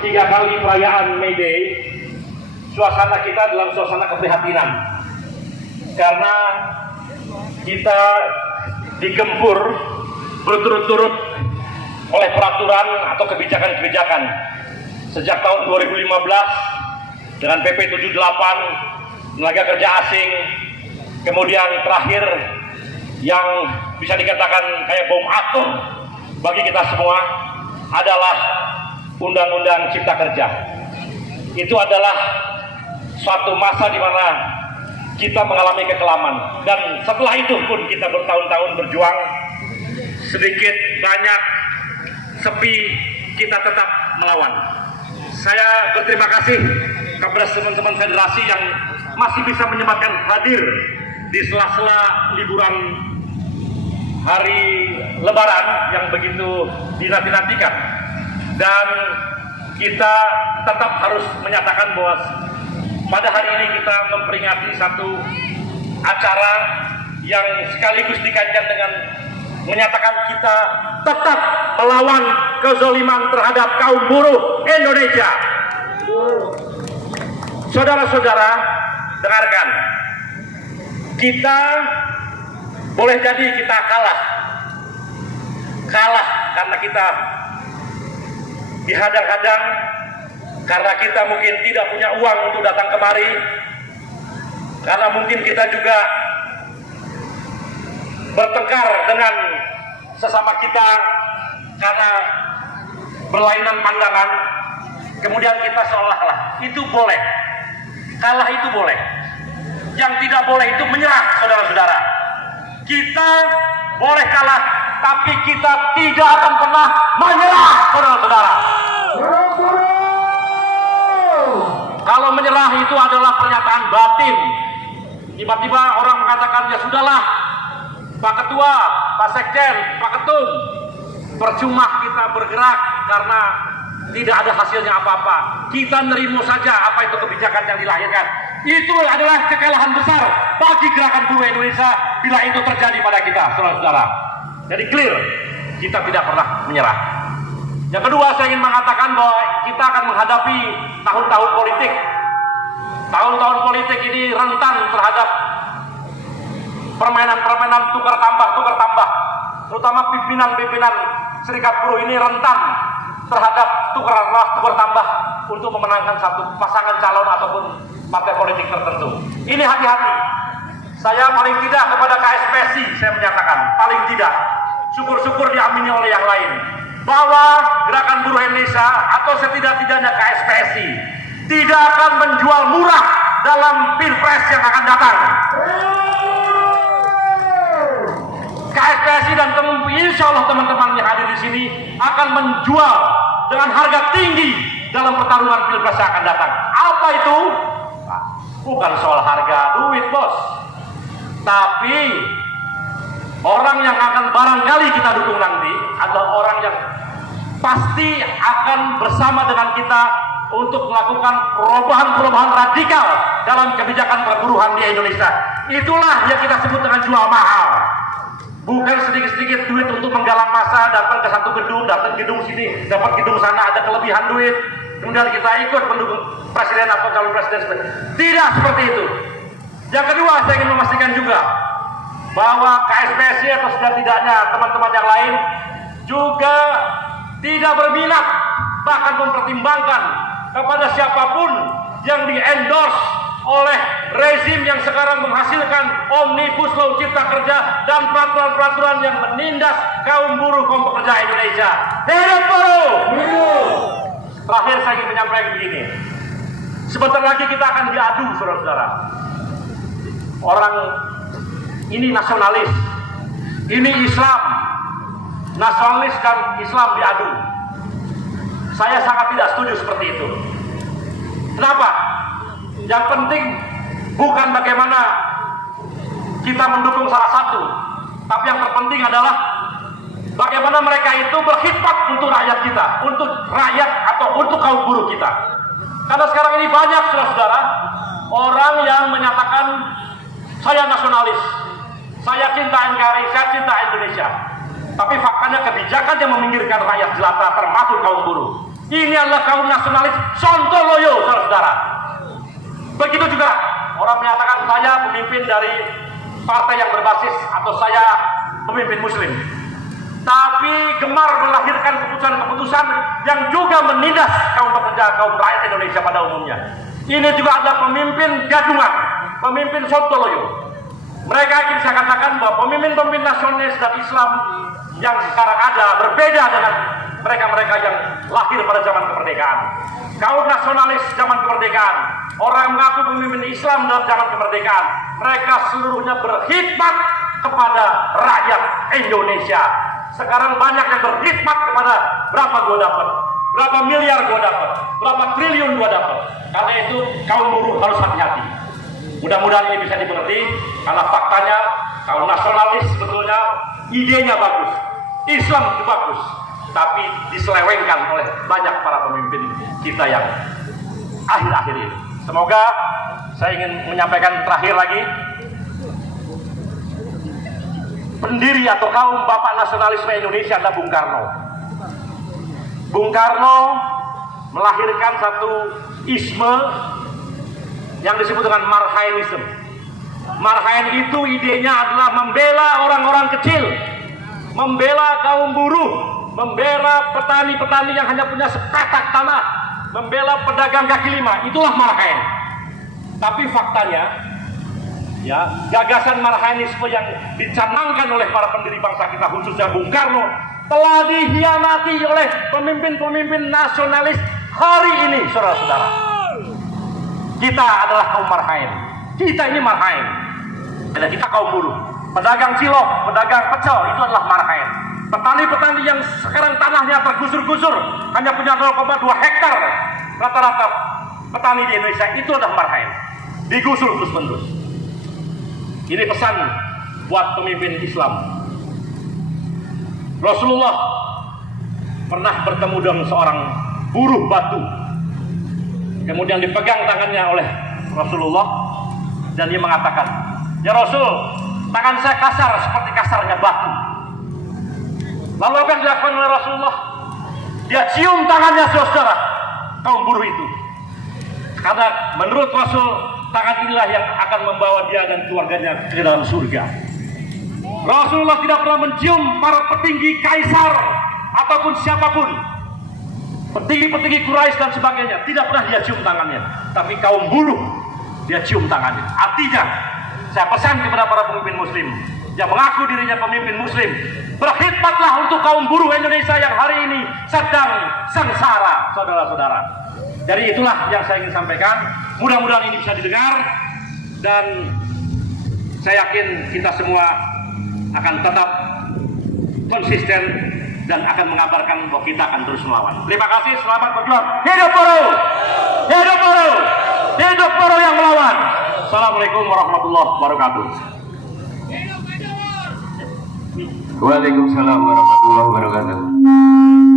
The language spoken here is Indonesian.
3 kali perayaan May Day, suasana kita dalam suasana keprihatinan karena kita digempur berturut-turut oleh peraturan atau kebijakan-kebijakan sejak tahun 2015 dengan PP 78 tenaga kerja asing, kemudian terakhir yang bisa dikatakan kayak bom atom bagi kita semua adalah Undang-Undang Cipta Kerja. Itu adalah suatu masa di mana kita mengalami kekelaman, dan setelah itu pun kita bertahun-tahun berjuang, sedikit banyak sepi kita tetap melawan. Saya berterima kasih kepada teman-teman federasi yang masih bisa menyempatkan hadir di sela-sela liburan hari Lebaran yang begitu dinanti-nantikan, dan kita tetap harus menyatakan bahwa pada hari ini kita memperingati satu acara yang sekaligus dikaitkan dengan menyatakan kita tetap melawan kezaliman terhadap kaum buruh Indonesia. Saudara-saudara, dengarkan, kita boleh jadi kita kalah karena kita dihadang-hadang, karena kita mungkin tidak punya uang untuk datang kemari, karena mungkin kita juga bertengkar dengan sesama kita karena berlainan pandangan, kemudian kita seolah-olah itu boleh, kalah itu boleh. Yang tidak boleh itu menyerah, saudara-saudara. Kita boleh kalah, tapi kita tidak akan pernah menyerah, saudara-saudara. Kalau menyerah itu adalah pernyataan batin. Tiba-tiba orang mengatakan, ya sudahlah, Pak Ketua, Pak Sekjen, Pak Ketum, percuma kita bergerak karena tidak ada hasilnya apa-apa. Kita nerima saja apa itu kebijakan yang dilahirkan. Itu adalah kekalahan besar bagi gerakan buruh Indonesia bila itu terjadi pada kita, saudara-saudara. Jadi clear, kita tidak pernah menyerah. Yang kedua, saya ingin mengatakan bahwa kita akan menghadapi tahun-tahun politik. Tahun-tahun politik ini rentan terhadap permainan-permainan tukar tambah, terutama pimpinan-pimpinan serikat buruh ini rentan terhadap tukar tambah untuk memenangkan satu pasangan calon ataupun partai politik tertentu. Ini hati-hati. Saya paling tidak kepada KSPSI, saya menyatakan paling tidak, syukur-syukur diamini oleh yang lain, bahwa gerakan buruh Indonesia atau setidak-tidaknya KSPSI tidak akan menjual murah dalam pilpres yang akan datang. KSPSI dan insya Allah teman-teman yang hadir di sini akan menjual dengan harga tinggi dalam pertarungan pilpres yang akan datang. Apa itu? Bukan soal harga duit, bos, tapi orang yang akan barangkali kita dukung nanti adalah orang yang pasti akan bersama dengan kita untuk melakukan perubahan-perubahan radikal dalam kebijakan perburuhan di Indonesia. Itulah yang kita sebut dengan jual mahal. Bukan sedikit-sedikit duit untuk menggalang massa, datang ke satu gedung, datang gedung sini, dapat gedung sana, ada kelebihan duit, kemudian kita ikut mendukung presiden atau calon presiden. Tidak seperti itu. Yang kedua, saya ingin memastikan juga bahwa KSPSI atau setidak-tidaknya teman-teman yang lain juga tidak berminat, bahkan mempertimbangkan kepada siapapun yang di-endorse oleh rezim yang sekarang menghasilkan Omnibus Law Cipta Kerja dan peraturan-peraturan yang menindas kaum buruh kelompok kerja Indonesia. Hidup buruh! Terakhir saya ingin menyampaikan begini. Sebentar lagi kita akan diadu, saudara-saudara. Orang ini nasionalis, ini Islam, nasionalis dan Islam diadu. Saya sangat tidak setuju seperti itu. Kenapa? Yang penting bukan bagaimana kita mendukung salah satu, tapi yang terpenting adalah bagaimana mereka itu berkhidmat untuk rakyat kita, untuk rakyat atau untuk kaum buruh kita. Karena sekarang ini banyak saudara-saudara orang yang menyatakan saya nasionalis, saya cinta NKRI, saya cinta Indonesia. Tapi faktanya kebijakan yang meminggirkan rakyat jelata termasuk kaum buruh. Ini adalah kaum nasionalis sontoloyo, saudara-saudara. Begitu juga orang menyatakan saya pemimpin dari partai yang berbasis atau saya pemimpin muslim, tapi gemar melahirkan keputusan-keputusan yang juga menindas kaum pekerja, kaum rakyat Indonesia pada umumnya. Ini juga adalah pemimpin gadungan, pemimpin sontoloyo. Mereka ingin saya katakan bahwa pemimpin-pemimpin nasionalis dan Islam yang sekarang ada berbeda dengan mereka-mereka yang lahir pada zaman kemerdekaan. Kaum nasionalis zaman kemerdekaan, orang yang mengaku pemimpin Islam dalam zaman kemerdekaan, mereka seluruhnya berkhidmat kepada rakyat Indonesia. Sekarang banyak yang berkhidmat kepada berapa gue dapat, berapa miliar gue dapat, berapa triliun gue dapat. Karena itu kaum buruh harus hati-hati. Mudah-mudahan ini bisa dimengerti, karena faktanya kaum nasionalis sebetulnya idenya bagus, Islam itu bagus, tapi diselewengkan oleh banyak para pemimpin kita yang akhir-akhir ini. Semoga saya ingin menyampaikan terakhir lagi, pendiri atau kaum bapak nasionalisme Indonesia adalah Bung Karno. Bung Karno melahirkan satu isme yang disebut dengan Marhainism. Marhain itu idenya adalah membela orang-orang kecil, membela kaum buruh, membela petani-petani yang hanya punya sepetak tanah, membela pedagang kaki lima. Itulah Marhain. Tapi faktanya, ya, gagasan Marhainisme yang dicanangkan oleh para pendiri bangsa kita, khususnya Bung Karno, telah dihianati oleh pemimpin-pemimpin nasionalis hari ini, saudara-saudara. Kita adalah kaum Marhain. Kita ini Marhain. Dan kita kaum buruh. Pedagang cilok, pedagang pecel, itu adalah Marhain. Petani-petani yang sekarang tanahnya tergusur-gusur, hanya punya 0,2 hektar rata-rata petani di Indonesia, itu adalah Marhain. Digusur terus-menerus. Ini pesan buat pemimpin Islam. Rasulullah pernah bertemu dengan seorang buruh batu. Kemudian dipegang tangannya oleh Rasulullah dan dia mengatakan, "Ya Rasul, tangan saya kasar seperti kasarnya batu." Lalu apa yang dilakukan oleh Rasulullah? Dia cium tangannya, saudara, kaum buruh itu. Karena menurut Rasul, tangan inilah yang akan membawa dia dan keluarganya ke dalam surga. Rasulullah tidak pernah mencium para petinggi kaisar ataupun siapapun, petinggi-petinggi Quraisy dan sebagainya, tidak pernah dia cium tangannya. Tapi kaum buruh dia cium tangannya. Artinya, saya pesan kepada para pemimpin muslim yang mengaku dirinya pemimpin muslim, berkhidmatlah untuk kaum buruh Indonesia yang hari ini sedang sengsara, saudara-saudara. Jadi itulah yang saya ingin sampaikan. Mudah-mudahan ini bisa didengar, dan saya yakin kita semua akan tetap konsisten dan akan mengabarkan bahwa kita akan terus melawan. Terima kasih, selamat berjuang. Hidup buruh! Hidup buruh! Hidup buruh yang melawan. Assalamualaikum warahmatullahi wabarakatuh. Waalaikumsalam warahmatullahi wabarakatuh.